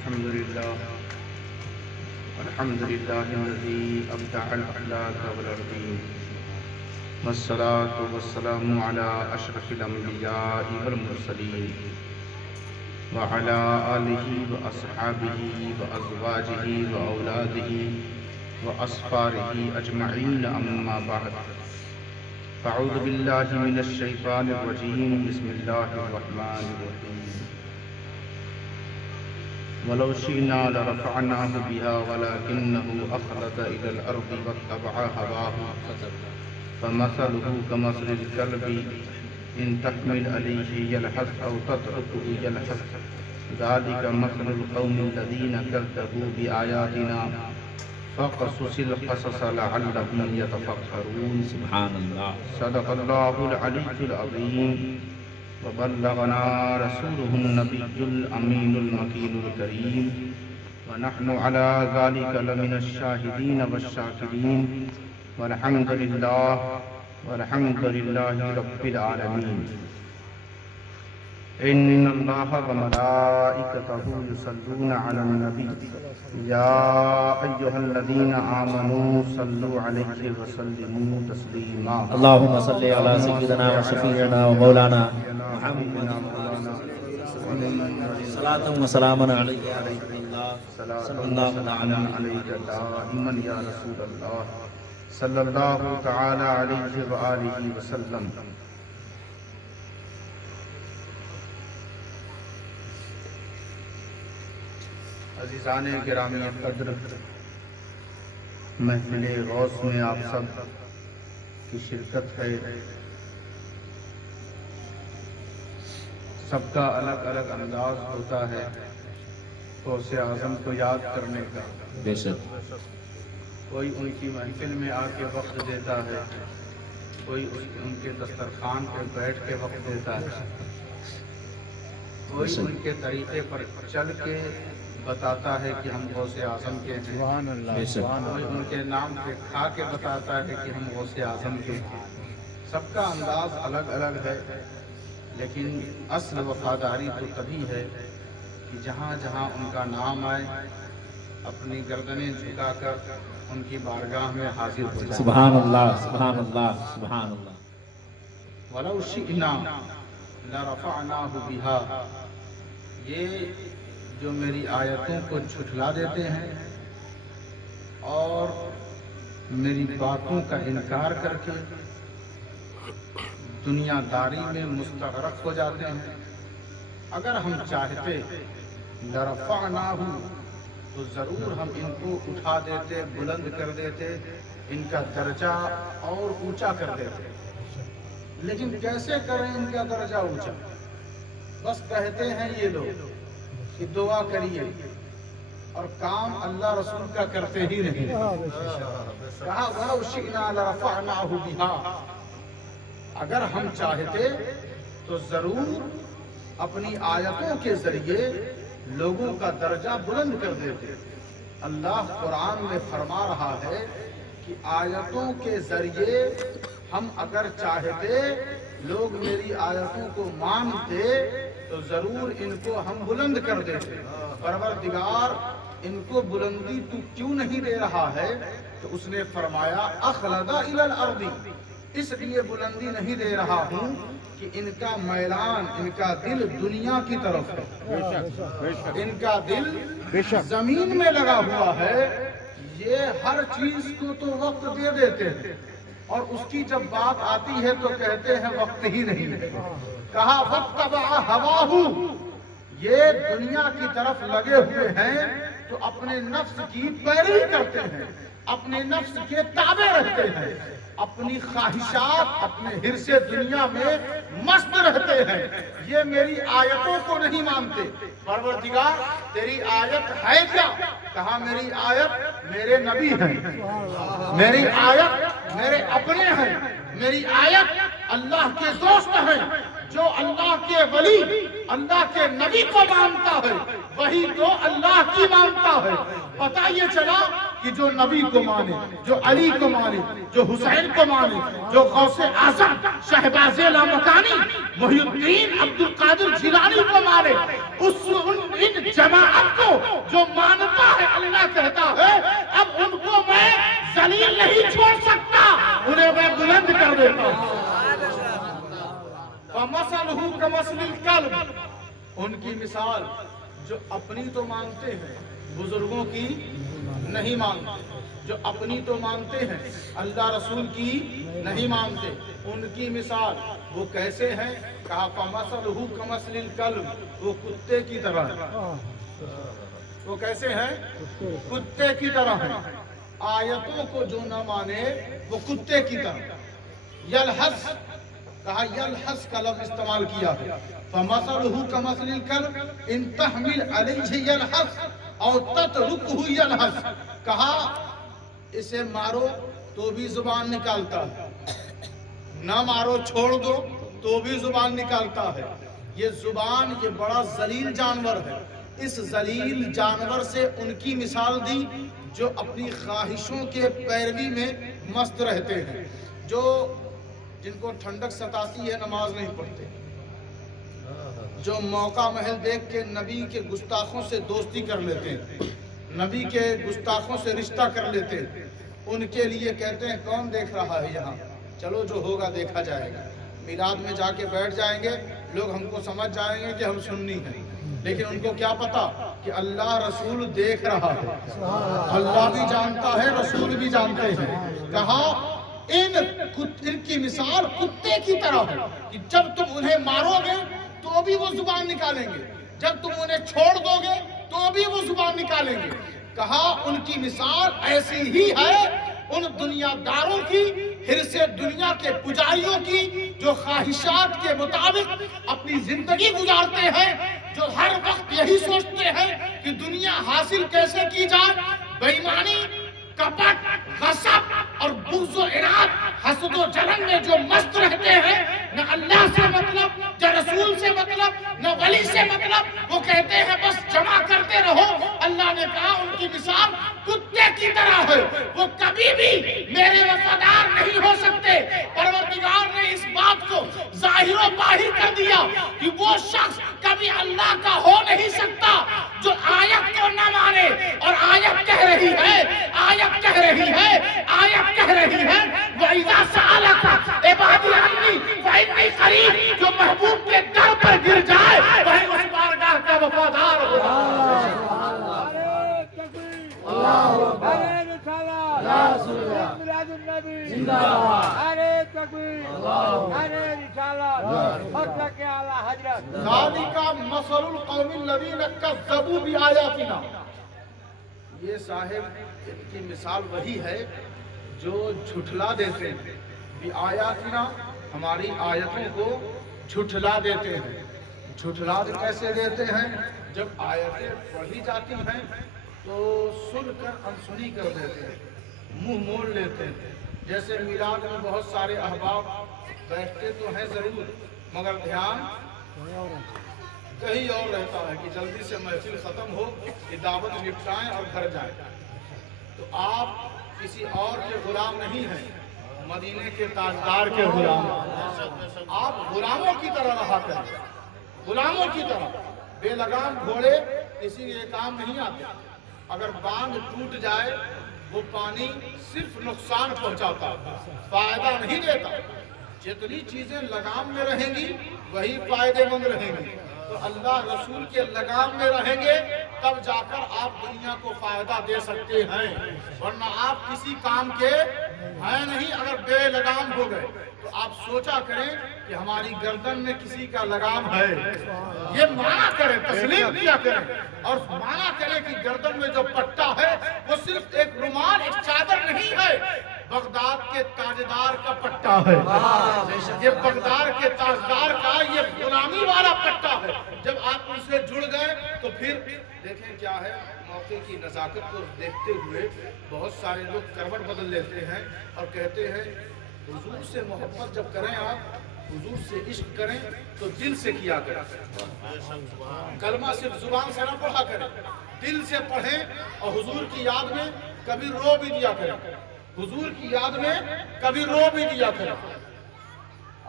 الحمد لله الذي أبدع الأخلاق والأرضين والصلاة والسلام على أشرف الأنبياء والمرسلين وعلى آله وأصحابه وأزواجه وأولاده وأصفاره أجمعين أما بعد فأعوذ بالله من الشيطان الرجيم بسم الله الرحمن الرحيم ولو شئنا لرفعناه بها ولكنه أخلد إلى الأرض واتبع هواه فمثله كمثل الكلب إن تحمل عليه يلهث أو تتركه يلهث ذلك مثل القوم الذين كذبوا بآياتنا فقصص القصص لعلهم يتفكرون سبحان الله. صدق الله العلي العظيم وبلغنا رسوله النبي الأمين المكين الكريم ونحن على ذلك لمن الشاهدين والشاكرين والحمد لله رب العالمين. إن الله وملائكته يصلون على النبي يا أيها الذين آمنوا صلوا عليه وسلموا تسليما. اللهم صل على سيدنا وشفيعنا ومولانا محمد صلاة وسلام عليك يا رسول الله صلى الله عليك دائما يا رسول الله صلى الله تعالى عليه وآله وسلم. عزیزان گرامی قدر، محفل غوث میں آپ سب کی شرکت ہے. سب کا الگ الگ انداز ہوتا ہے غوث اعظم کو یاد کرنے کا. بے شک. کوئی ان کی محفل میں آ کے وقت دیتا ہے، کوئی ان کے دسترخوان پہ بیٹھ کے وقت دیتا ہے، کوئی ان کے طریقے پر چل کے بتاتا ہے کہ ہم غوث اعظم کے ہیں، کوئی ان کے نام پہ کھا کے بتاتا ہے کہ ہم غوث اعظم کے ہیں. سب کا انداز الگ الگ ہے، لیکن اصل وفاداری تو تبھی ہے کہ جہاں جہاں ان کا نام آئے اپنی گردنیں جھکا کر ان کی بارگاہ میں حاضر ہو جائے. سبحان اللہ سبحان اللہ سبحان اللہ. وَلَوْ شِئْنَا لَرَفَعْنَاهُ بِهَا، یہ جو میری آیتوں کو جھٹلا دیتے ہیں اور میری باتوں کا انکار کر کے دنیا داری میں مستغرق ہو جاتے ہیں، اگر ہم چاہتے لرفعناہ تو ضرور ہم ان کو اٹھا دیتے، بلند کر دیتے، ان کا درجہ اور اونچا کر دیتے. لیکن کیسے کریں ان کا درجہ اونچا؟ بس کہتے ہیں یہ لوگ کہ دعا کریے اور کام اللہ رسول کا کرتے ہی نہیں. کہا وَلَوْ شِئْنَا لَرَفَعْنَاهُ بِهَا، اگر ہم چاہتے تو ضرور اپنی آیتوں کے ذریعے لوگوں کا درجہ بلند کر دیتے. اللہ قرآن میں فرما رہا ہے کہ آیتوں کے ذریعے ہم اگر چاہتے لوگ میری آیتوں کو مانتے تو ضرور ان کو ہم بلند کر دیتے. پروردگار ان کو بلندی تو کیوں نہیں دے رہا ہے؟ تو اس نے فرمایا اخلد الی الارض، اس لیے بلندی نہیں دے رہا ہوں کہ ان کا میلان، ان کا دل دنیا کی طرف ہے، ان کا دل زمین میں لگا ہوا ہے. یہ ہر چیز کو تو وقت دے دیتے ہیں اور اس کی جب بات آتی ہے تو کہتے ہیں وقت ہی نہیں ہے. کہا واتبع ہواہ، یہ دنیا کی طرف لگے ہوئے ہیں تو اپنے نفس کی پیروی کرتے ہیں، اپنے نفس کے تابع رہتے ہیں، اپنی خواہشات اپنے حرص دنیا میں مست رہتے ہیں. یہ میری آیتوں کو نہیں مانتے. پروردگار تیری آیت ہے کیا؟ کہا میری آیت میرے نبی ہیں، میری آیت میرے اپنے ہیں، میری آیت اللہ کے دوست ہیں. جو اللہ کے ولی، اللہ کے نبی کو مانتا ہے وہی تو اللہ کی مانتا ہے. پتہ یہ چلا کہ جو نبی کو مانے، جو علی کو مانے، جو حسین کو مانے، جو غوث اعظم شہباز لامکانی محی الدین عبد القادر جیلانی کو مانے، ان جماعت کو جو مانتا ہے اللہ کہتا ہے اب ان کو میں ذلیل نہیں چھوڑ سکتا، انہیں میں بلند کر دیتا ہوں۔ فَمَثَلُهُ كَمَثَلِ الْكَلْبِ، ان کی مثال جو اپنی تو مانتے ہیں بزرگوں کی نہیں مانتے، جو اپنی تو مانتے ہیں اللہ رسول کی نہیں مانتے، ان کی مثال وہ کیسے ہیں؟ کہا فَمَثَلُهُ كَمَثَلِ الْكَلْبِ، وہ کتے کی طرح ہیں۔ وہ کیسے ہیں؟ کتے کی طرح ہیں۔ آیتوں کو جو نہ مانے وہ کتے کی طرح۔ یلحظ، کہا یلحظ کا لفظ استعمال کیا ہے۔ فَمَثَلُهُ كَمَثَلِ الْكَلْبِ إِن تَحْمِلْ عَلَيْهِ يَلْحَظ أَوْ تَتْرُكْهُ يَلْحَظ، کہا اسے مارو تو بھی زبان نکالتا ہے، نہ مارو چھوڑ دو تو بھی زبان نکالتا ہے۔ یہ زبان یہ بڑا ذلیل جانور ہے۔ اس ذلیل جانور سے ان کی مثال دی جو اپنی خواہشوں کے پیروی میں مست رہتے ہیں، جو جن کو ٹھنڈک ستاتی ہے نماز نہیں پڑھتے، جو موقع محل دیکھ کے نبی کے گستاخوں سے دوستی کر لیتے ہیں، نبی کے گستاخوں سے رشتہ کر لیتے ہیں، ان کے لیے کہتے ہیں کون دیکھ رہا ہے یہاں، چلو جو ہوگا دیکھا جائے گا۔ میلاد میں جا کے بیٹھ جائیں گے، لوگ ہم کو سمجھ جائیں گے کہ ہم سنی ہیں، لیکن ان کو کیا پتا کہ اللہ رسول دیکھ رہا ہے، اللہ بھی جانتا ہے رسول بھی جانتے ہیں۔ کہا ان کی مثال کتے کی طرح ہے کہ جب تم انہیں مارو گے تو بھی وہ زبان نکالیں گے، جب تم انہیں چھوڑ دو گے تو بھی وہ زبان نکالیں گے۔ کہا ان کی مثال ایسی ہی ہے ان دنیا داروں کی، حرص دنیا کے پجاریوں کی، جو خواہشات کے مطابق اپنی زندگی گزارتے ہیں، جو ہر وقت یہی سوچتے ہیں کہ دنیا حاصل کیسے کی جائے، بے ایمانی، کپٹ، غصب اور بغض و عناد، حسد و جلن میں جو مست رہتے ہیں، نہ اللہ سے مطلب، نہ رسول سے مطلب، نہ ولی سے مطلب، وہ کہتے ہیں بس جمع کرتے رہو۔ اللہ نے کہا ان کی مثال کتے کی طرح ہے، وہ کبھی بھی میرے وفادار نہیں ہو سکتے۔ پروردگار نے اس بات کو ظاہر و باہر کر دیا کہ وہ شخص کبھی اللہ کا ہو نہیں سکتا جو آیت کو نہ مانے، اور آیت کہہ رہی ہے، آیت کہہ رہی ہے، آیت کہہ رہی ہے وَإِذَا سَأَلَكَ عِبَادِي عَنِّي فَإِنِّي قَرِيبٌ، جو محبوب کے در پر گر جائے وہی اس بارگاہ کا وفادار ہوگا۔ ذَلِكَ مَثَلُ الْقَوْمِ الَّذِينَ كَذَّبُوا بِآيَاتِنَا، یہ صاحب ان کی مثال وہی ہے جو جھٹلا دیتے ہیں، بِآيَاتِنَا، ہماری آیتوں کو جھٹلا دیتے ہیں۔ جھٹلا کیسے دیتے ہیں؟ جب آیتیں پڑھی جاتی ہیں تو سن کر انسنی کر دیتے ہیں، منہ موڑ لیتے ہیں۔ جیسے میلاد میں بہت سارے احباب بیٹھتے تو ہیں ضرور، مگر دھیان کہیں اور رہتا ہے کہ جلدی سے محفل ختم ہو، یہ دعوت نپٹائیں اور گھر جائیں۔ تو آپ کسی اور کے غلام نہیں ہیں، مدینے کے تاجدار کے غلام ہیں۔ آپ غلاموں کی طرح رہا کریں، غلاموں کی طرح۔ بے لگام گھوڑے کسی کے کام نہیں آتے، اگر باندھ ٹوٹ جائے وہ پانی صرف نقصان پہنچاتا، فائدہ نہیں دیتا۔ جتنی چیزیں لگام میں رہیں گی وہی فائدے مند رہیں گی۔ تو اللہ رسول کے لگام میں رہیں گے تب جا کر آپ دنیا کو فائدہ دے سکتے ہیں، ورنہ آپ کسی کام کے ہیں نہیں اگر بے لگام ہو گئے۔ تو آپ سوچا کریں کہ ہماری گردن میں کسی کا لگام ہے، یہ مانا کریں، تسلیم کیا کریں، اور مانا کریں کہ گردن میں جو پٹا ہے وہ صرف ایک رومال، ایک چادر نہیں ہے، بغداد کے تاجدار کا پٹا ہے، یہ بغداد کے تاجدار کا یہ غلامی والا پٹا ہے۔ جب آپ ان سے جڑ گئے تو پھر دیکھیں کیا ہے، موقع کی نزاکت کو دیکھتے ہوئے بہت سارے لوگ کروٹ بدل لیتے ہیں اور کہتے ہیں حضور سے محبت جب کریں، آپ حضور سے عشق کریں تو دل سے کیا کریں، کلمہ صرف زبان سے نہ پڑھا کریں، دل سے پڑھیں، اور حضور کی یاد میں کبھی رو بھی دیا کریں، حضور کی یاد میں کبھی رو بھی دیا کریں۔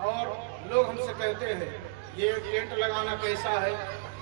اور لوگ ہم سے کہتے ہیں یہ ٹینٹ لگانا کیسا ہے،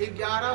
11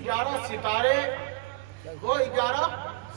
11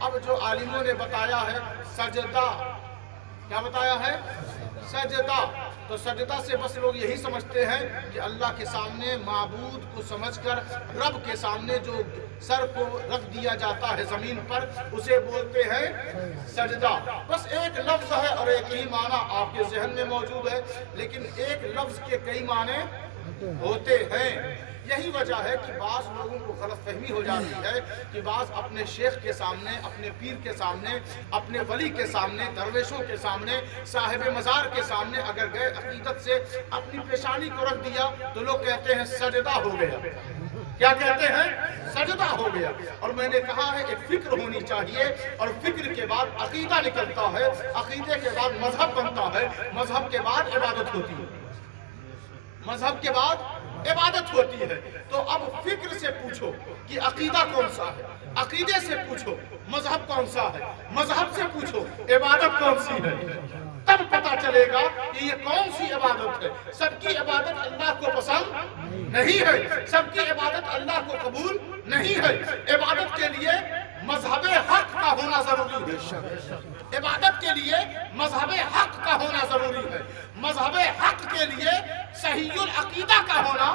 اب جو عالموں نے بتایا ہے سجدہ، کیا بتایا ہے؟ سجدہ۔ تو سجدہ سے بس لوگ یہی سمجھتے ہیں کہ اللہ کے سامنے معبود کو سمجھ کر رب کے سامنے جو سر کو رکھ دیا جاتا ہے زمین پر اسے بولتے ہیں سجدہ۔ بس ایک لفظ ہے اور ایک ہی معنی آپ کے ذہن میں موجود ہے، لیکن ایک لفظ کے کئی معنی ہوتے ہیں۔ یہی وجہ ہے کہ بعض لوگوں کو غلط فہمی ہو جاتی ہے کہ بعض اپنے شیخ کے سامنے، اپنے پیر کے سامنے، اپنے ولی کے سامنے، درویشوں کے سامنے، صاحب مزار کے سامنے اگر گئے عقیدت سے اپنی پیشانی کو رکھ دیا تو لوگ کہتے ہیں سجدہ ہو گیا۔ کیا کہتے ہیں؟ سجدہ ہو گیا۔ اور میں نے کہا ہے ایک فکر ہونی چاہیے، اور فکر کے بعد عقیدہ نکلتا ہے، عقیدے کے بعد مذہب بنتا ہے، مذہب کے بعد عبادت ہوتی ہے، مذہب کے بعد عبادت ہوتی ہے۔ تو اب فکر سے پوچھو کہ عقیدہ کون سا ہے، عقیدے سے پوچھو مذہب کون سا ہے، مذہب سے پوچھو عبادت کون سی ہے، تب پتا چلے گا کہ یہ کون سی عبادت ہے۔ سب کی عبادت اللہ کو پسند نہیں ہے، سب کی عبادت اللہ کو قبول نہیں ہے۔ عبادت کے لیے مذہب حق کا ہونا ضروری ہے، عبادت کے لیے مذہب حق کا ہونا ضروری ہے، مذہب حق کے لیے صحیح العقیدہ کا ہونا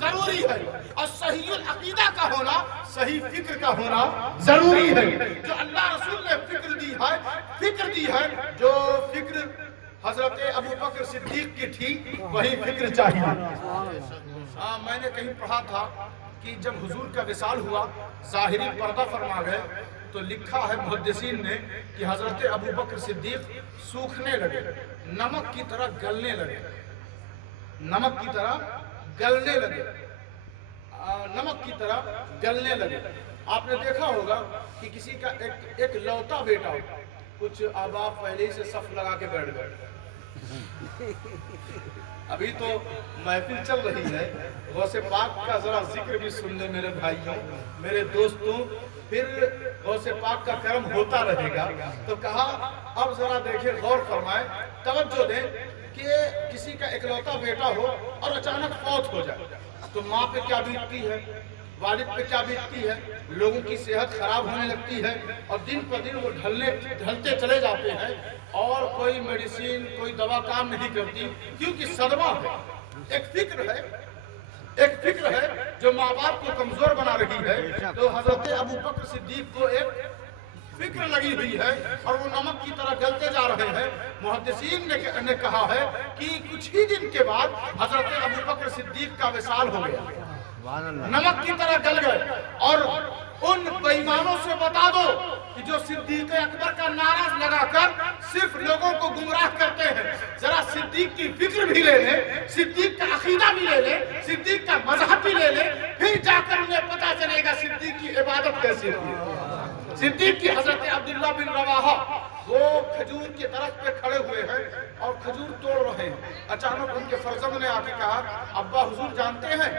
ضروری ہے، اور صحیح العقیدہ کا ہونا صحیح فکر کا ہونا ضروری ہے۔ جو اللہ رسول نے فکر دی ہے، جو فکر حضرت ابو بکر صدیق کی تھی وہی فکر چاہیے۔ میں نے کہیں پڑھا تھا کہ جب حضور کا وصال ہوا، ظاہری پردہ فرما گئے، تو لکھا ہے محدثین نے کہ حضرت ابو بکر صدیق سوکھنے لگے، نمک کی طرح گلنے لگے، نمک کی طرح گلنے لگے، نمک کی طرح گلنے لگے۔ آپ نے دیکھا ہوگا کہ کسی کا ایک لوتا بیٹا ہو، کچھ آباء پہلے ہی سے صف لگا کے بیٹھ گئے۔ ابھی تو محفل چل رہی ہے، غوث پاک کا ذرا ذکر بھی سن لیں میرے بھائیوں، میرے دوستوں، پھر غوث پاک کا کرم ہوتا رہے گا۔ تو کہا اب ذرا دیکھیں، غور فرمائیں، توجہ دیں کہ کسی کا اکلوتا بیٹا ہو اور اچانک فوت ہو جائے تو ماں پہ کیا بیتتی ہے، والد پہ کیا بیتتی ہے، لوگوں کی صحت خراب ہونے لگتی ہے، اور دن پر دن وہ ڈھلتے چلے جاتے ہیں، اور کوئی میڈیسین، کوئی دوا کام نہیں کرتی، کیونکہ صدمہ ہے۔ ایک فکر ہے جو ماں باپ کو کمزور بنا رہی ہے۔ تو حضرت ابو بکر صدیق کو ایک فکر لگی ہوئی ہے اور وہ نمک کی طرح گلتے جا رہے ہیں۔ محدثین نے کہا ہے کہ کچھ ہی دن کے بعد حضرت ابو بکر صدیق کا وصال ہو گیا، نمک کی طرح گل گئے۔ اور ان بے ایمانوں سے بتا دو کہ جو صدیق اکبر کا نعرہ لگا کر صرف لوگوں کو گمراہ کرتے ہیں، ذرا صدیق کی فکر بھی لے لیں، صدیق کا عقیدہ بھی لے لیں، صدیق کا مذہب بھی لے لیں، پھر جا کر انہیں پتا چلے گا صدیق کی عبادت کیسی ہے۔ صدیق کی حضرت عبداللہ بن رواحہ وہ کھجور کے درخت پہ کھڑے ہوئے ہیں اور کھجور توڑ رہے ہیں۔ اچانک ان کے فرزند نے آ کے کہا، ابا حضور جانتے ہیں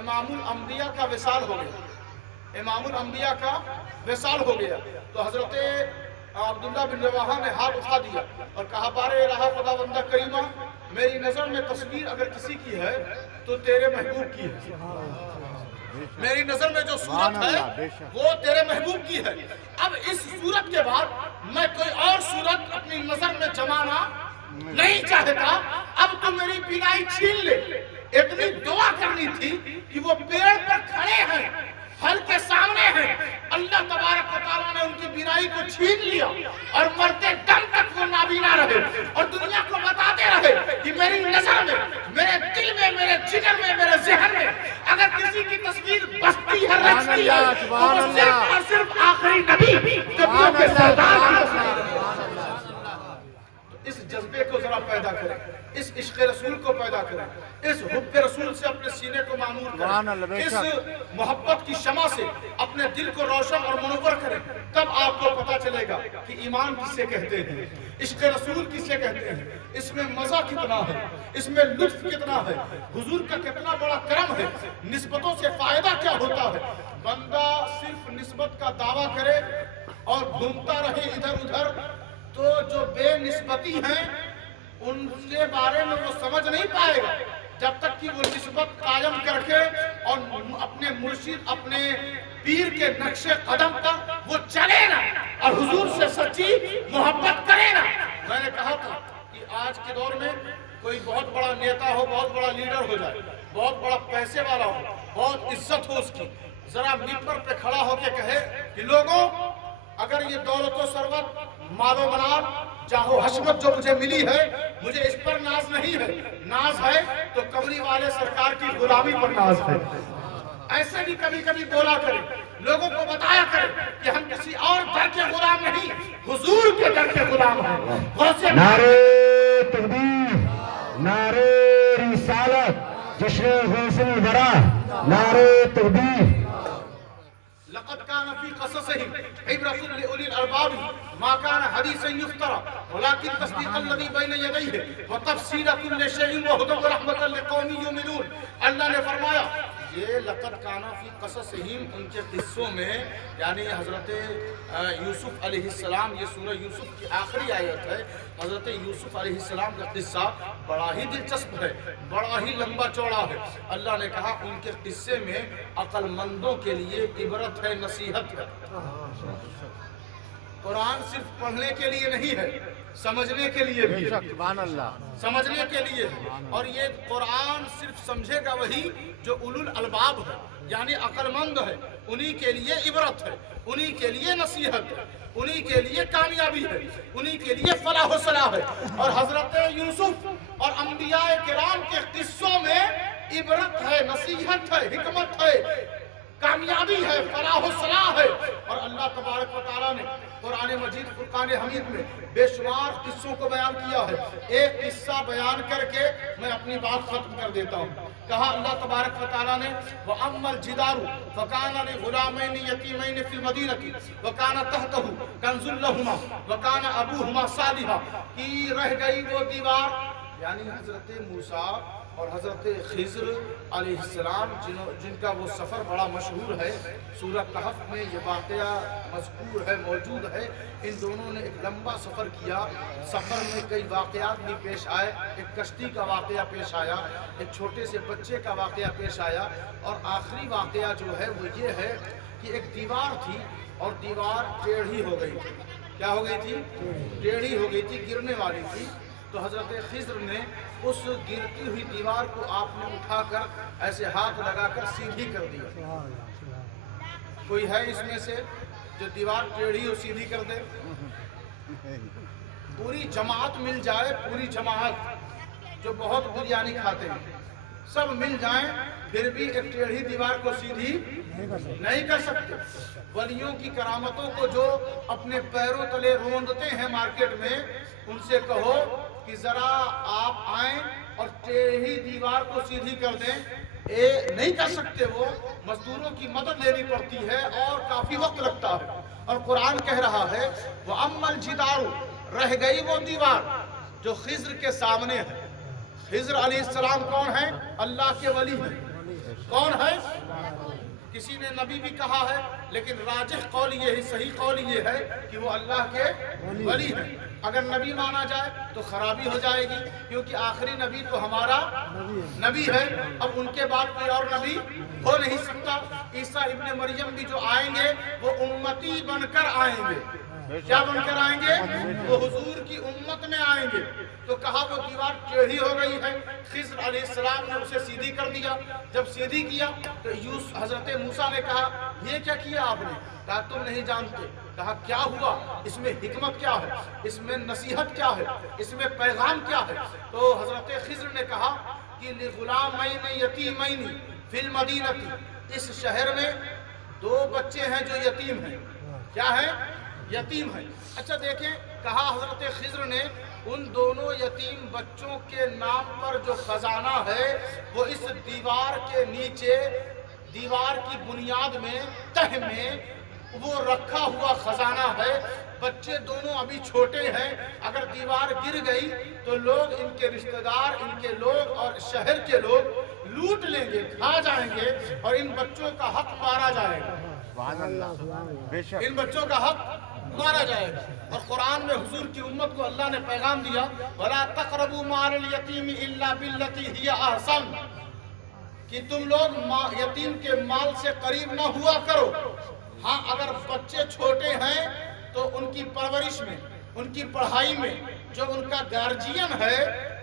امام الانبیاء کا وصال ہو گیا، امام الانبیاء کا وصال ہو گیا۔ تو حضرت عبداللہ بن رواحہ نے ہاتھ اٹھا دیا اور کہا، بارے الہ خدا بندہ کریمہ، میری نظر میں تصویر اگر کسی کی ہے تو تیرے محبوب کی ہے، میری نظر میں جو صورت ہے وہ تیرے محبوب کی ہے۔ اب اس صورت کے بعد میں کوئی اور صورت اپنی نظر میں جمانا نہیں چاہتا، اب تو میری بینائی چھین لے۔ اتنی دعا کرنی تھی کہ وہ پیڑ پر کھڑے ہیں، پھل کے سامنے ہیں، اللہ تبارک و تعالیٰ نے ان کی بینائی کو چھین لیا اور مرتے دم تک وہ نابینا رہے اور دنیا کو بتاتے رہے کہ میری نظر میں، میرے دل میں، میرے جگر میں، میرے ذہن میں اگر کسی کی تصویر بستی ہے، رچتی ہے، تو وہ صرف اور صرف آخری نبی، نبیوں کے سردار کی۔ اس جذبے کو ذرا پیدا کریں، اس عشق رسول کو پیدا کریں، اس حب رسول سے اپنے سینے کو معمور کریں، اس محبت کی شمع سے اپنے دل کو روشن اور منور کریں، تب آپ کو پتا چلے گا کہ ایمان کسے کہتے ہیں، عشق رسول کسے کہتے ہیں، اس میں مزہ کتنا ہے، اس میں لطف کتنا ہے، حضور کا کتنا بڑا کرم ہے، نسبتوں سے فائدہ کیا ہوتا ہے۔ بندہ صرف نسبت کا دعویٰ کرے اور گھومتا رہے ادھر ادھر تو جو بے نسبتی ہیں ان کے بارے میں وہ سمجھ نہیں پائے گا، جب تک کہ وہ نسبت قائم کر کے اور اپنے مرشد، اپنے پیر کے نقش قدم پر وہ چلے نا اور حضور سے سچی محبت کرے نا۔ میں نے کہا تھا کہ آج کے دور میں کوئی بہت بڑا نیتا ہو، بہت بڑا لیڈر ہو جائے، بہت بڑا پیسے والا ہو، بہت عزت ہو اس کی، ذرا ممبر پہ کھڑا ہو کے کہے کہ لوگوں اگر یہ دولت و ثروت، مال و منال، جاہ و حشمت جو مجھے ملی ہے، مجھے اس پر ناز نہیں ہے، ناز ہے تو کمری والے سرکار کی غلامی پر ناز ہے۔ ایسے بھی کبھی کبھی بولا کرے، لوگوں کو بتایا کرے کہ ہم کسی اور در کے غلام نہیں، حضور کے در کے غلام ہیں۔ نعرہ تکبیر، نعرہ رسالت، جشن غوث الورا، نعرہ تکبیر۔ لقد كان في قصصهم عبرة لأولي الألباب ما كان حديثا يفترى ولكن تصديق الذي بين يديه وتفسير كل شيء وهدى ورحمة لقوم يؤمنون۔ اللہ نے فرمایا یہ لقد كان في قصصهم، ان کے قصوں میں، یعنی حضرت یوسف علیہ السلام، یہ سورہ یوسف کی آخری آیت ہے، حضرت یوسف علیہ السلام کا قصہ بڑا ہی دلچسپ ہے، بڑا ہی لمبا چوڑا ہے۔ اللہ نے کہا ان کے قصے میں عقل مندوں کے لیے عبرت ہے، نصیحت ہے۔ قرآن صرف پڑھنے کے لیے نہیں ہے، سمجھنے کے لیے بھی ہے، سمجھنے کے لیے ہے۔ اور یہ قرآن صرف سمجھے گا وہی جو اولو الالباب ہے، یعنی عقل مند ہے، انہی کے لیے عبرت ہے، انہی کے لیے نصیحت ہے، انہی کے لیے کامیابی ہے، انہی کے لیے فلاح و صلاح ہے۔ اور حضرت یوسف اور انبیاء کرام کے قصوں میں عبرت ہے، نصیحت ہے، حکمت ہے، کامیابی ہے، فلاح و صلاح ہے۔ اور اللہ تبارک و تعالیٰ نے قرآن مجید فرقان حمید میں بے شمار قصوں کو بیان کیا ہے۔ ایک قصہ بیان کر کے میں اپنی بات ختم کر دیتا ہوں۔ کہا اللہ تبارک و تعالیٰ نے وَأَمَّا الْجِدَارُ فَكَانَ لِغُلَامَيْنِ يَتِيمَيْنِ فِي الْمَدِينَةِ وَكَانَ تَحْتَهُ كَنْزٌ لَهُمَا وَكَانَ أَبُوهُمَا صَالِحًا، کہ رہ گئی وہ دیوار، یعنی حضرت موسیٰ اور حضرت خضر علیہ السلام جن کا وہ سفر بڑا مشہور ہے، سورہ کہف میں یہ واقعہ مذکور ہے، موجود ہے۔ ان دونوں نے ایک لمبا سفر کیا، سفر میں کئی واقعات بھی پیش آئے، ایک کشتی کا واقعہ پیش آیا، ایک چھوٹے سے بچے کا واقعہ پیش آیا، اور آخری واقعہ جو ہے وہ یہ ہے کہ ایک دیوار تھی اور دیوار ٹیڑھی ہو گئی تھی۔ کیا ہو گئی تھی؟ ٹیڑھی ہو گئی تھی، گرنے والی تھی۔ تو حضرت خضر نے اس گرتی ہوئی دیوار کو آپ نے اٹھا کر ایسے ہاتھ لگا کر سیدھی کر دیا۔ کوئی ہے اس میں سے جو دیوار ٹیڑھی اور سیدھی کر دے؟ پوری جماعت مل جائے، پوری جماعت جو بہت بریانی کھاتے ہیں، سب مل جائیں پھر بھی ایک ٹیڑھی دیوار کو سیدھی نہیں کر سکتے۔ ولیوں کی کرامتوں کو جو اپنے پیروں تلے روندتے ہیں مارکیٹ میں، ان سے کہو کہ ذرا آپ آئیں اور ٹیڑھی دیوار کو سیدھی کر دیں، نہیں کر سکتے، وہ مزدوروں کی مدد لینی پڑتی ہے اور کافی وقت لگتا ہے۔ اور قرآن کہہ رہا ہے وَأَمَّا الْجِدَارُ، رہ گئی وہ دیوار جو خضر کے سامنے ہے۔ خضر علیہ السلام کون ہیں؟ اللہ کے ولی ہیں۔ کون ہے؟ کسی نے نبی بھی کہا ہے، لیکن راجح قول یہ ہے، صحیح قول یہ ہے کہ وہ اللہ کے ولی ہیں۔ اگر نبی مانا جائے تو خرابی ہو جائے گی، کیونکہ آخری نبی تو ہمارا نبی ہے، اب ان کے بعد کوئی اور نبی ہو نہیں سکتا۔ عیسیٰ ابن مریم بھی جو آئیں گے وہ امتی بن کر آئیں گے۔ کیا بن کر آئیں گے؟ وہ حضور کی امت میں آئیں گے۔ تو کہا وہ دیوار ٹیڑھی ہو گئی ہے، خضر علیہ السلام نے اسے سیدھی کر دیا۔ جب سیدھی کیا تو حضرت موسیٰ نے کہا یہ کیا کیا آپ نے؟ کہا تم نہیں جانتے۔ کہا کیا ہوا؟ اس میں حکمت کیا ہے؟ اس میں نصیحت کیا ہے؟ اس میں پیغام کیا ہے؟ تو حضرت خضر نے کہا کہ لِغُلَامَيْنِ يَتِيمَيْنِ فِي الْمَدِينَةِ، اس شہر میں دو بچے ہیں جو یتیم ہیں۔ کیا ہیں؟ یتیم ہیں۔ اچھا دیکھیں، کہا حضرت خضر نے ان دونوں یتیم بچوں کے نام پر جو خزانہ ہے وہ اس دیوار کے نیچے، دیوار کی بنیاد میں، تہ میں وہ رکھا ہوا خزانہ ہے۔ بچے دونوں ابھی چھوٹے ہیں، اگر دیوار گر گئی تو لوگ، ان کے رشتہ دار، ان کے لوگ اور شہر کے لوگ لوٹ لیں گے، کھا جائیں گے، اور ان بچوں کا حق مارا جائے گا۔ ان بچوں کا حق مارا جائے گا۔ اور قرآن میں حضور کی امت کو اللہ نے پیغام دیا وَلَا تَقْرَبُوا مَالَ الْيَتِيمِ إِلَّا بِالَّتِي هِيَ أَحْسَنُ، کہ تم لوگ یتیم کے مال سے قریب نہ ہوا کرو ہاں اگر بچے چھوٹے ہیں تو ان کی پرورش میں، ان کی پڑھائی میں جو ان کا گارجین ہے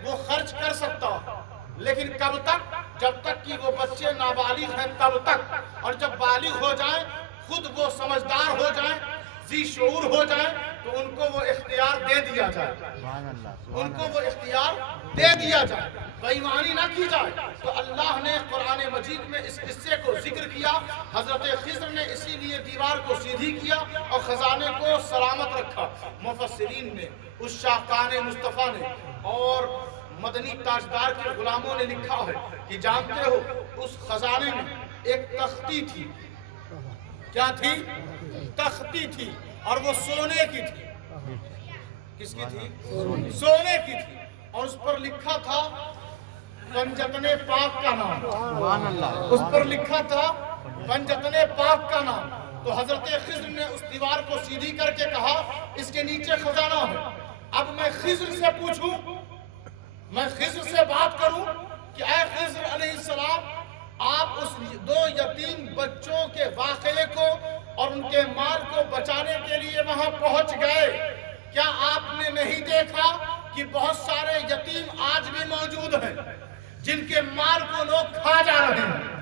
وہ خرچ کر سکتا ہے، لیکن کب تک؟ جب تک کہ وہ بچے نابالغ ہیں تب تک، اور جب بالغ ہو جائیں، خود وہ سمجھدار ہو جائیں، ذی شعور ہو جائیں، تو ان کو وہ اختیار دے دیا جائے، ان کو وہ اختیار دے دیا جائے، بے ایمانی نہ کی جائے۔ تو اللہ نے قرآن مجید میں اس قصے کو ذکر کیا۔ حضرت خضر نے اسی لیے دیوار کو سیدھی کیا اور خزانے کو سلامت رکھا۔ مفسرین نے، اس شاہکان مصطفیٰ نے اور مدنی تاجدار کے غلاموں نے لکھا ہے کہ جانتے ہو اس خزانے میں ایک تختی تھی۔ کیا تھی؟ تختی تھی، اور وہ سونے کی تھی۔ کس کی تھی؟ سونے کی تھی، اور اس پر لکھا تھا پنجتن پاک کا نام۔ اس پر لکھا تھا پنجتن پاک کا نام۔ تو حضرت خضر نے اس دیوار کو سیدھی کر کے کہا اس کے نیچے خزانہ ہے۔ اب میں خضر سے پوچھوں، میں خضر سے بات کروں کہ اے خضر علیہ السلام، آپ اس 2 یتیم بچوں کے واقعے کو اور ان کے مال کو بچانے کے لیے وہاں پہنچ گئے، کیا آپ نے نہیں دیکھا کہ بہت سارے یتیم آج بھی موجود ہیں جن کے مال کو لوگ کھا جا رہے ہیں،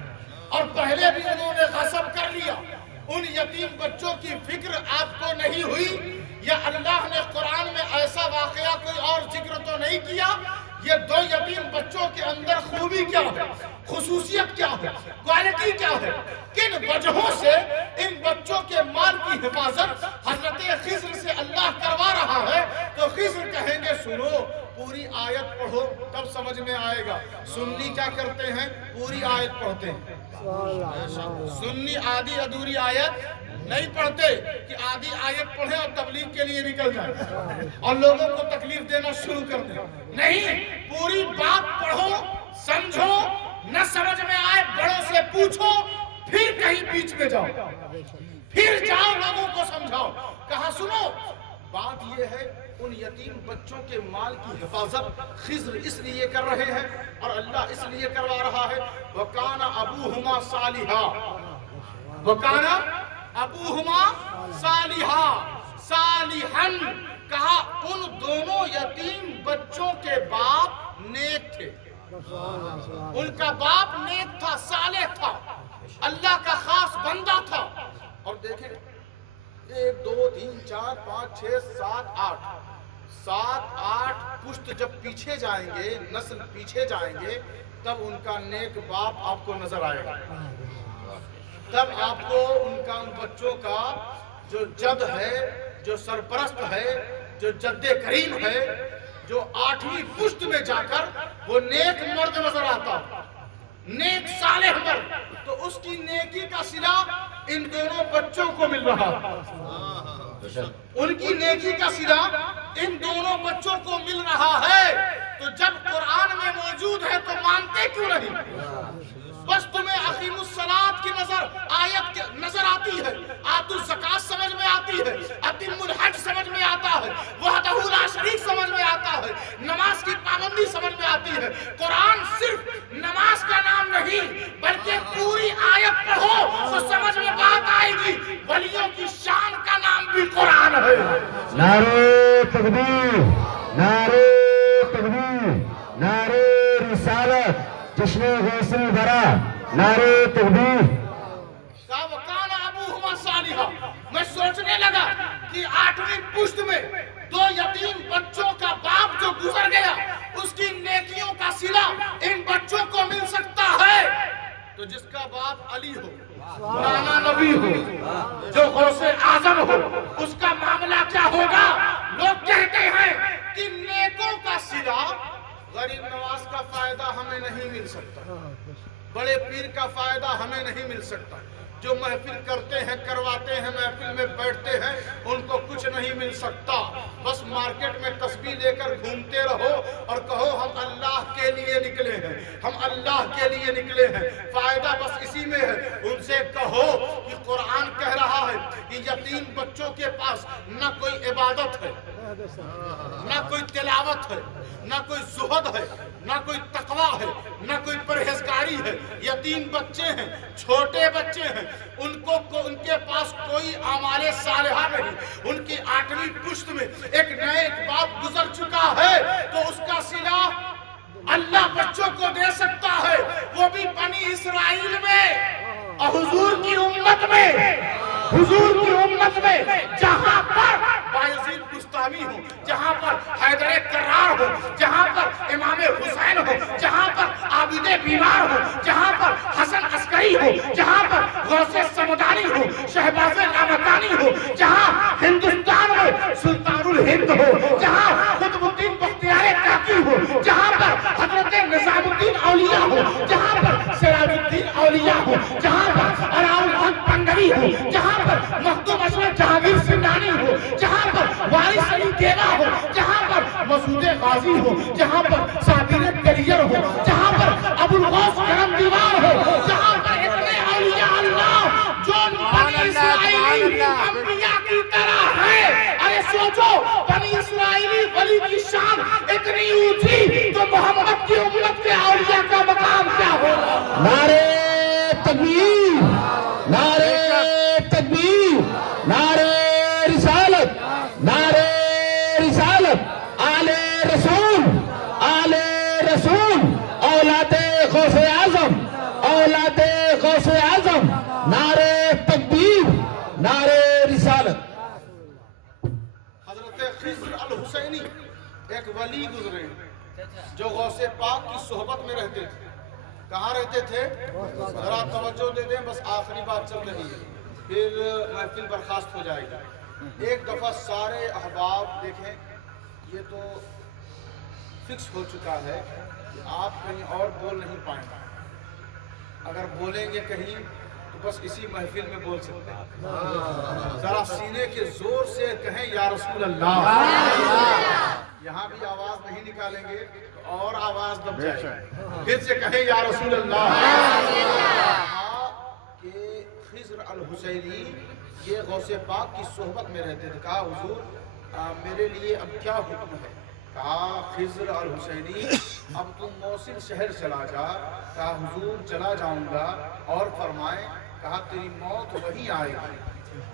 اور پہلے بھی انہوں نے غصب کر لیا؟ ان یتیم بچوں کی فکر آپ کو نہیں ہوئی؟ یا اللہ نے قرآن میں ایسا واقعہ کوئی اور ذکر تو نہیں کیا؟ یہ 2 یتیم بچوں کے اندر خوبی کیا ہے، خصوصیت کیا ہے، کوالٹی کیا ہے، کن وجہوں سے ان بچوں کے مال کی حفاظت حضرت خضر سے اللہ کروا رہا ہے؟ تو خضر کہیں گے سنو، پوری آیت پڑھو تب سمجھ میں آئے گا۔ سنی کیا کرتے ہیں؟ پوری آیت پڑھتے ہیں۔ سنی آدھی ادھوری آیت نہیں پڑھتے کہ آدھی آیت پڑھیں اور تبلیغ کے لیے نکل جائیں اور لوگوں کو تکلیف دینا شروع کر دیں۔ نہیں، پوری بات پڑھو، سمجھو، نہ سمجھ میں آئے بڑوں سے پوچھو، پھر کہیں بیچ میں جاؤ، پھر جاؤ لوگوں کو سمجھاؤ۔ کہا سنو، بات یہ ہے ان یتیم بچوں کے مال کی حفاظت خضر اس لیے کر رہے ہیں اور اللہ اس لیے کروا رہا ہے وَكَانَ أَبُوهُمَا صَالِحًا، وَكَانَ أَبُوهُمَا صَالِحًا، صالحًا، کہا ان دونوں یتیم بچوں کے باپ نیک تھے، ان کا باپ نیک تھا، صالح تھا، اللہ کا خاص بندہ تھا۔ اور دیکھیں 1 2 3 4 5 6 7 8 7 8 پشت جب پیچھے جائیں گے، نسل پیچھے جائیں گے، تب ان کا نیک باپ آپ کو نظر آئے گا، تب آپ کو ان بچوں کا جو جد ہے، جو سرپرست ہے، جو جد کریم ہے، جو 8ویں پشت میں جا کر وہ نیک مرد نظر آتا، نیک صالح مرد، تو اس کی نیکی کا صلہ ان دونوں بچوں کو مل رہا، ان کی نیکی کا صلہ ان دونوں بچوں کو مل رہا ہے۔ تو جب قرآن میں موجود ہے تو مانتے کیوں نہیں؟ بس تمہیں اقیم الصلاۃ کی آیت نظر آتی ہے، آتوا الزکوٰۃ سمجھ میں آتی ہے، اتم الحج سمجھ میں آتا ہے، وحدہ لا شریک سمجھ میں آتا ہے، نماز کی پابندی سمجھ میں آتی ہے۔ قرآن صرف نماز کا نام نہیں بلکہ پوری آیت پڑھو تو سمجھ میں بات آئے گی، ولیوں کی شان کا نام بھی قرآن ہے۔ نعرہ تکبیر، نعرہ تکبیر، نعرہ رسالت، جشن غوث الورا، نعرہ تکبیر۔ وَكَانَ أَبُوهُمَا صَالِحًا، میں سوچنے لگا کہ 8ویں پشت میں 2 یتیم بچوں کا باپ جو گزر گیا، اس کی نیکیوں کا صلہ ان بچوں کو مل سکتا ہے۔ تو جس کا باپ علی ہو، مولانا نبی ہو، جو غوث اعظم ہو، اس کا معاملہ کیا ہوگا؟ لوگ کہتے ہیں کہ نیکوں کا صلہ، غریب نواز کا فائدہ ہمیں نہیں مل سکتا، بڑے پیر کا فائدہ ہمیں نہیں مل سکتا، جو محفل کرتے ہیں، کرواتے ہیں، محفل میں بیٹھتے ہیں، ان کو کچھ نہیں مل سکتا۔ بس مارکیٹ میں تسبیح لے کر گھومتے رہو اور کہو ہم اللہ کے لیے نکلے ہیں، ہم اللہ کے لیے نکلے ہیں، فائدہ بس اسی میں ہے۔ ان سے کہو کہ قرآن کہہ رہا ہے کہ یتیم بچوں کے پاس نہ کوئی عبادت ہے، نہ کوئی تلاوت ہے، نہ کوئی زہد ہے، نہ کوئی تقویٰ ہے، نہ کوئی پرہیزگاری ہے. یتیم بچے ہیں، چھوٹے بچے ہیں، ان کے پاس کوئی اعمال صالحہ نہیں. ان کی 8ویں پشت میں ایک نئے باپ گزر چکا ہے تو اس کا صلہ اللہ بچوں کو دے سکتا ہے، وہ بھی بنی اسرائیل میں اور حضور کی امت میں جہاں پر بایزید بستامی ہو، جہاں پر حیدر کرار ہو، جہاں پر امام حسین ہو، جہاں پر عابد بیمار ہو، جہاں پر حسن عسکری ہو، جہاں پر غوث سمدانی ہو، شہباز لامکانی ہو، جہاں ہندوستان میں سلطان الہند ہو، جہاں قطب الدین بختیار کاکی ہو، جہاں پر حضرت نظام الدین اولیاء ہو، جہاں پر سراج الدین اولیاء ہو، جہاں پر علاء الحق پنڈوی ہو، جہاں پر مخدوم اشرف جہانگیر سندانی ہو، جہاں پر وارث علی دیوا ہو، جہاں پر مسعود غازی ہو، جہاں پر صابر کلیر ہو، جہاں پر ابو الغوث کرم دیوار ہو، جہاں پر اتنے اولیاء اللہ جو بنی اسرائیلی انبیاء کی طرح ہے. ارے سوچو، بنی اسرائیلی ولی کی شان اتنی اونچی تو محمد کی امت کے اولیاء کا مقام کیا ہوگا؟ نعرے تکبیر، نعرے تکبیر، نعرے رسالت، نعرے رسالت، آل رسول، آل رسول، اولاد غوث اعظم، اولاد غوث اعظم، نعرے تکبیر، نعرے رسالت. حضرت خضر الحسینی ایک ولی گزرے جو غوث پاک کی صحبت میں رہتے تھے. کہاں رہتے تھے؟ ذرا توجہ دے دیں، بس آخری بات چل رہی ہے، پھر محفل برخاست ہو جائے گی. ایک دفعہ سارے احباب دیکھیں، یہ تو فکس ہو چکا ہے کہ آپ کہیں اور بول نہیں پائیں گے. اگر بولیں گے کہیں تو بس اسی محفل میں بول سکتے ہیں. ذرا سینے کے زور سے کہیں یا رسول اللہ. یہاں بھی آواز نہیں نکالیں گے تو اور آواز دب جائے گی. پھر سے کہیں یا رسول اللہ. کہا کہ خضر الحسینی یہ غوث پاک کی صحبت میں رہتے تھے. کہا حضور میرے لیے اب کیا حکم ہے؟ کہا خضر الحسینی اب تم موصل شہر چلا جا. کہا حضور چلا جاؤں گا. اور فرمائیں، کہا تیری موت وہی آئے گی،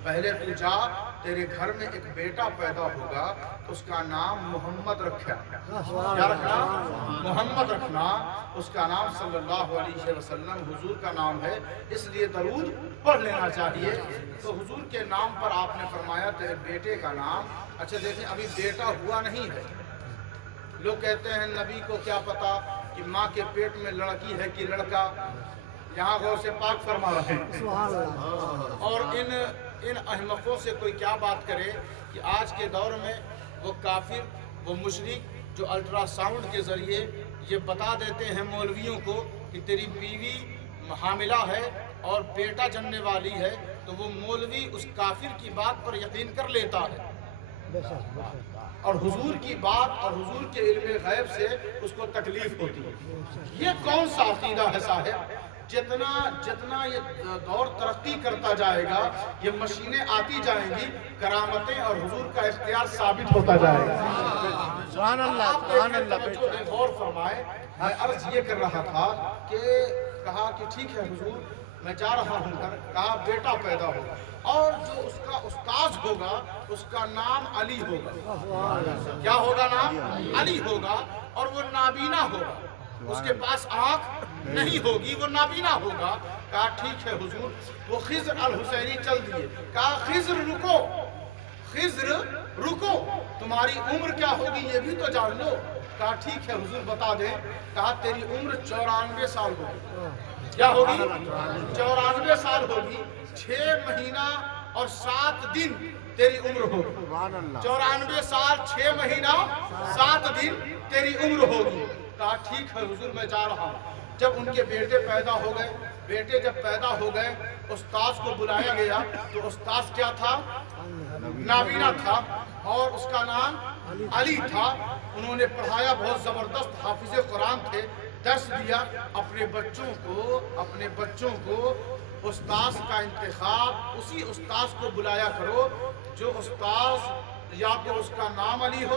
پہلے تو جا، تیرے گھر میں ایک بیٹا پیدا ہوگا، اس کا نام محمد رکھنا. کیا رکھنا؟ محمد رکھنا. اس کا نام صلی اللہ علیہ وسلم حضور کا نام ہے، اس لیے درود پڑھ لینا چاہیے. تو حضور کے نام پر آپ نے فرمایا تیرے بیٹے کا نام. اچھا دیکھیں، ابھی بیٹا ہوا نہیں ہے. لوگ کہتے ہیں نبی کو کیا پتا کہ ماں کے پیٹ میں لڑکی ہے کہ لڑکا. یہاں غوث پاک فرما رہے ہیں. اور ان احمقوں سے کوئی کیا بات کرے کہ آج کے دور میں وہ کافر، وہ مشرک جو الٹرا ساؤنڈ کے ذریعے یہ بتا دیتے ہیں مولویوں کو کہ تیری بیوی حاملہ ہے اور بیٹا جننے والی ہے، تو وہ مولوی اس کافر کی بات پر یقین کر لیتا ہے اور حضور کی بات اور حضور کے علم غیب سے اس کو تکلیف ہوتی ہے. یہ کون سا عقیدہ ہے صاحب؟ جتنا یہ دور ترقی کرتا جائے گا، یہ مشینیں آتی جائیں گی، کرامتیں اور حضور کا اختیار ثابت ہوتا جائے گا. سبحان اللہ، سبحان اللہ. غور فرمائے، میں عرض یہ کر رہا تھا کہ کہا کہ ٹھیک ہے حضور میں جا رہا ہوں گھر. کہا بیٹا پیدا ہوگا اور جو اس کا استاذ ہوگا اس کا نام علی ہوگا. کیا ہوگا؟ نام علی ہوگا. اور وہ نابینا ہوگا، اس کے پاس آنکھ نہیں ہوگی، وہ نابینا ہوگا. کہا ٹھیک ہے حضور. وہ خضر الحسینی چل دیے. کہا خضر رکو، خضر رکو، تمہاری عمر کیا ہوگی یہ بھی تو جان لو. کہا ٹھیک ہے حضور بتا دیں. کہا تیری عمر 94 سال ہوگی. کیا ہوگی؟ 94 سال ہوگی. 6 مہینہ اور 7 دن تیری عمر ہوگی. 94 سال 6 مہینہ 7 دن تیری عمر ہوگی. کہا ٹھیک ہے حضور میں جا رہا ہوں. جب ان کے بیٹے پیدا ہو گئے، بیٹے جب پیدا ہو گئے، استاذ کو بلایا گیا تو استاذ کیا تھا؟ نابینا تھا اور اس کا نام علی تھا. انہوں نے پڑھایا، بہت زبردست حافظ قرآن تھے. درس دیا. اپنے بچوں کو استاذ کا انتخاب اسی استاذ کو بلایا کرو جو استاذ یا تو اس کا نام علی ہو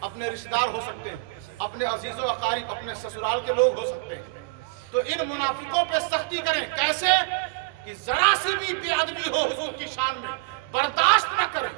اپنے رشتہ دار ہو سکتے ہیں، اپنے عزیز و اقارب، اپنے سسرال کے لوگ ہو سکتے ہیں، تو ان منافقوں پہ سختی کریں۔ کیسے؟ کہ ذرا سی بھی بے ادبی ہو حضور کی شان میں برداشت نہ کریں،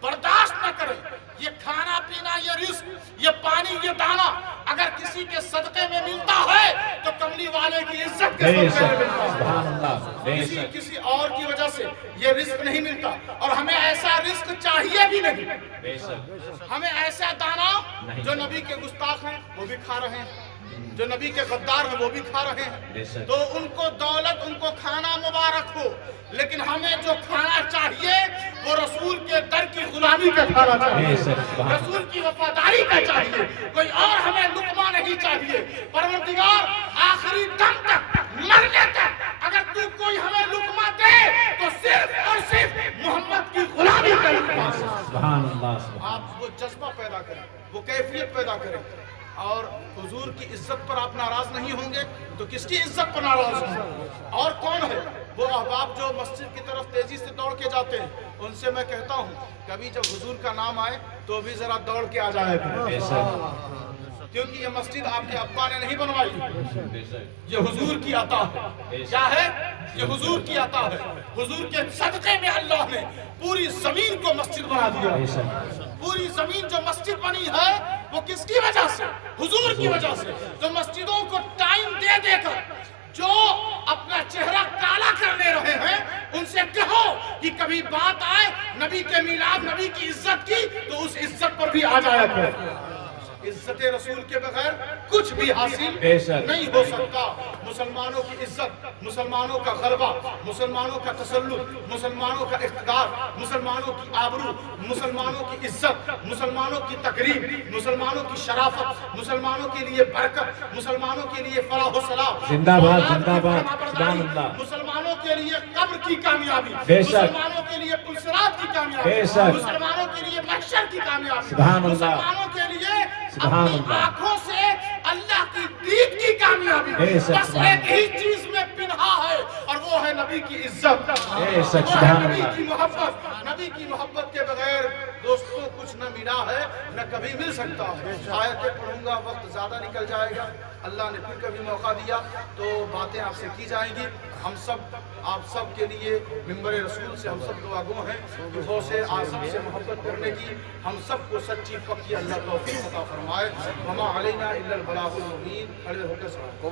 برداشت نہ کریں۔ یہ کھانا پینا، یہ رزق، یہ پانی، یہ دانا اگر کسی کے صدقے میں ملتا ہے تو کملی والے کی عزت کے صدقے میں ملتا ہے، سبحان اللہ، بے شک، کسی اور کی وجہ سے یہ رزق نہیں ملتا، اور ہمیں ایسا رزق چاہیے بھی نہیں۔ بے شک، ہمیں ایسا دانا جو نبی کے گستاخ ہیں وہ بھی کھا رہے ہیں، جو نبی کے غدار ہیں وہ بھی کھا رہے بے ہیں، شک۔ تو ان کو دولت، ان کو کھانا مبارک ہو، لیکن ہمیں جو کھانا چاہیے وہ رسول کے در کی غلامی کا کھانا بے چاہیے، شک، سبحان اللہ، رسول کی وفاداری کا چاہیے، کوئی اور ہمیں لقمہ نہیں چاہیے۔ پروردگار آخری دم تک، مرنے تک اگر تو کوئی ہمیں لقمہ دے تو صرف اور صرف محمد کی غلامی کا لقمہ دے۔ سبحان اللہ، سبحان آپ وہ جذبہ پیدا کریں، وہ کیفیت پیدا کریں، اور حضور کی عزت پر آپ ناراض نہیں ہوں گے تو کس کی عزت پر ناراض ہوں گے؟ اور کون ہے وہ احباب جو مسجد کی طرف تیزی سے دوڑ کے جاتے ہیں؟ ان سے میں کہتا ہوں کبھی جب حضور کا نام آئے تو بھی ذرا دوڑ کے آ جائے گا، بے شک، کیونکہ یہ مسجد آپ کے ابا نے نہیں بنوائی، بے شک، یہ حضور کی عطا ہے۔ کیا ہے؟ یہ حضور کی عطا ہے۔ حضور کے صدقے میں اللہ نے پوری زمین کو مسجد بنا دیا۔ بے شک، پوری زمین جو مسجد بنی ہے وہ کس کی وجہ سے؟ حضور کی وجہ سے۔ جو مسجدوں کو ٹائم دے دے کر جو اپنا چہرہ کالا کرنے رہے ہیں ان سے کہو کہ کبھی بات آئے نبی کے میلاد، نبی کی عزت کی، تو اس عزت پر بھی آ جایا کرو۔ عزت رسول کے بغیر کچھ بھی حاصل بے شک، نہیں ہو سکتا۔ مسلمانوں کی عزت، مسلمانوں کا غلبہ، مسلمانوں کا تسلط، مسلمانوں کا اقتدار، مسلمانوں کی آبرو، مسلمانوں کی عزت، مسلمانوں کی تقریب، مسلمانوں کی شرافت، مسلمانوں کے لیے برکت، مسلمانوں کے لیے فلاح و صلاح، زندہ باد، اولاد زندہ کی باد، فرمانبرداری، سبحان اللہ، مسلمانوں کے لیے قبر کی کامیابی، بے شک، مسلمانوں کے لیے پلسرات کی کامیابی، بے شک، مسلمانوں کے لیے محشر کی کامیابی، سبحان اللہ، مسلمانوں کے لیے سبحان اپنی اللہ، آنکھوں سے اللہ کی دید کی کامیابی، بے شک، بس سبحان ایک ہی چیز میں پنہا ہے اور وہ ہے نبی کی عزت، بے شک، وہ ہے سبحان نبی اللہ، کی محبت۔ نبی کی محبت کے بغیر دوستوں کچھ نہ ملا ہے نہ کبھی مل سکتا ہے۔ آیتیں پڑھوں گا، وقت زیادہ نکل جائے گا، اللہ نے پھر کبھی موقع دیا تو باتیں آپ سے کی جائیں گی۔ ہم سب، آپ سب کے لیے ممبر رسول سے ہم سب دعا گو ہیں کہ غوث اعظم سے محبت کرنے کی ہم سب کو سچی پکی اللہ توفیق عطا فرمائے۔ وما علینا الا البلاغ المبین۔ کھڑے ہو کے سلام۔